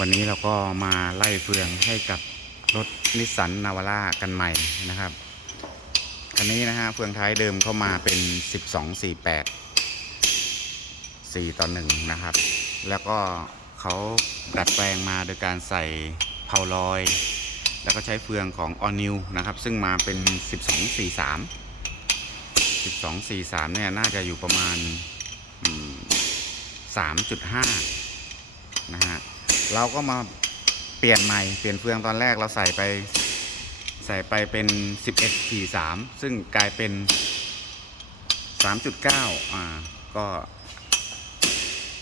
วันนี้เราก็มาไล่เฟืองให้กับรถนิสสันนาวาร่ากันใหม่นะครับ คันนี้นะฮะเฟืองท้ายเดิมเข้ามาเป็น 1248 4 ต่อ 1 นะครับ แล้วก็เขาดัดแปลงมาโดยการใส่เพาลอย แล้วก็ใช้เฟืองของ All New นะครับ ซึ่งมาเป็น 1243 1243เนี่ยน่าจะอยู่ประมาณอืม3.5 นะฮะ เราก็มาเปลี่ยนใหม่เปลี่ยนเฟืองตอนแรกเราใส่ไปใส่ไปเป็น 1143ซึ่งกลายเป็น 3.9 อ่า ก็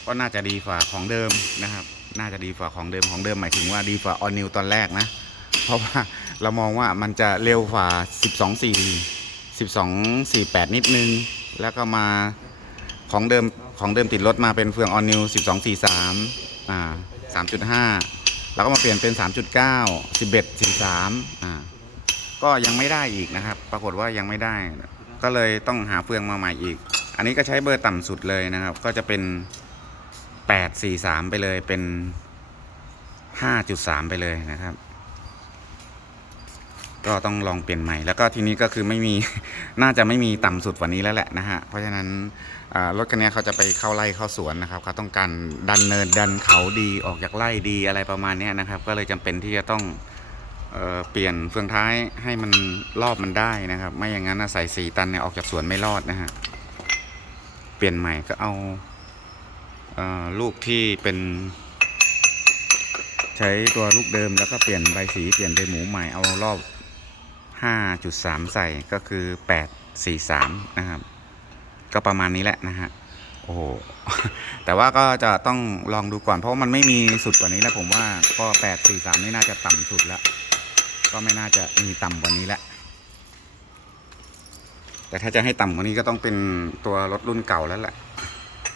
ก็น่าจะดีฝ่าของเดิมนะครับ น่าจะดีฝ่าของเดิมของเดิมหมายถึงว่าดีฝ่าออนนิวตอนแรกนะ เพราะว่าเรามองว่ามันจะเร็วฝ่า 12 4 12 48 นิดนึง แล้วก็มาของเดิมของเดิมติดรถมาเป็นเฟืองออนิว 12 43 อ่า 3.5 แล้วก็มาเปลี่ยนเป็น 3.9 11 13อ่าก็ยังไม่ได้อีกนะครับ ปรากฏว่ายังไม่ได้ ก็เลยต้องหาเฟืองมาใหม่อีก อันนี้ก็ใช้เบอร์ต่ำสุดเลยนะครับ ก็จะเป็น 843 ไปเลยเป็น 5.3 ไปเลยนะครับ ก็ต้องลองเปลี่ยนใหม่ แล้วก็ทีนี้ก็คือไม่มี น่าจะไม่มีต่ำสุดกว่านี้แล้วแหละนะฮะ เพราะฉะนั้นรถคันนี้เขาจะไปเข้าไร่เข้าสวนนะครับเขาต้องการดันเนินดันเขาดีออกจากไร่ดีอะไรประมาณนี้นะครับ ก็เลยจำเป็นที่จะต้องเออเปลี่ยนเฟืองท้ายให้มันรอบมันได้นะครับ ไม่อย่างนั้นใส่สีตันเนี่ยออกจากสวนไม่รอดนะฮะ เปลี่ยนใหม่ก็เอาเออลูกที่เป็นใช้ตัวลูกเดิมแล้วก็เปลี่ยนใบสีเปลี่ยนใบหมูใหม่เอารอบ 5.3 ใส่ก็คือ 843 นะครับ ก็ประมาณนี้แหละนะฮะโอ้โห แต่ว่าก็จะต้องลองดูก่อน เพราะมันไม่มีสุดกว่านี้แล้วผมว่าก็843นี่น่าจะต่ำสุดแล้ว ก็ไม่น่าจะมีต่ำกว่านี้แล้ว แต่ถ้าจะให้ต่ำกว่านี้ก็ต้องเป็นตัวรถรุ่นเก่าแล้วแหละ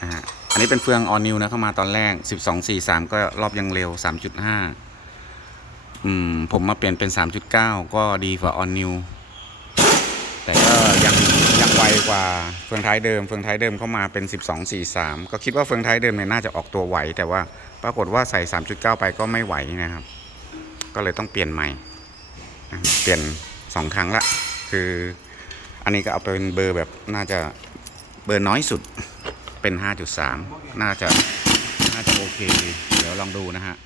นะฮะอันนี้เป็นเฟืองออนิวนะเข้ามาตอนแรก 1243 ก็รอบยังเร็ว 3.5 อืม ผมมาเปลี่ยนเป็น 3.9 ก็ดีกว่าออนิวแต่ก็ยังยังไวกว่าเฟืองท้ายเดิม เฟืองท้ายเดิมเข้ามาเป็น 1243 ก็คิดว่าเฟืองท้ายเดิมเนี่ยน่าจะออกตัวไหว แต่ว่าปรากฏว่าใส่ 3.9 ไปก็ไม่ไหวนะครับ ก็เลยต้องเปลี่ยนใหม่ เปลี่ยนสองครั้งละ คืออันนี้ก็เอาเป็นเบอร์แบบน่าจะเบอร์น้อยสุดเป็น 5.3 น่าจะน่าจะโอเค เดี๋ยวลองดูนะฮะ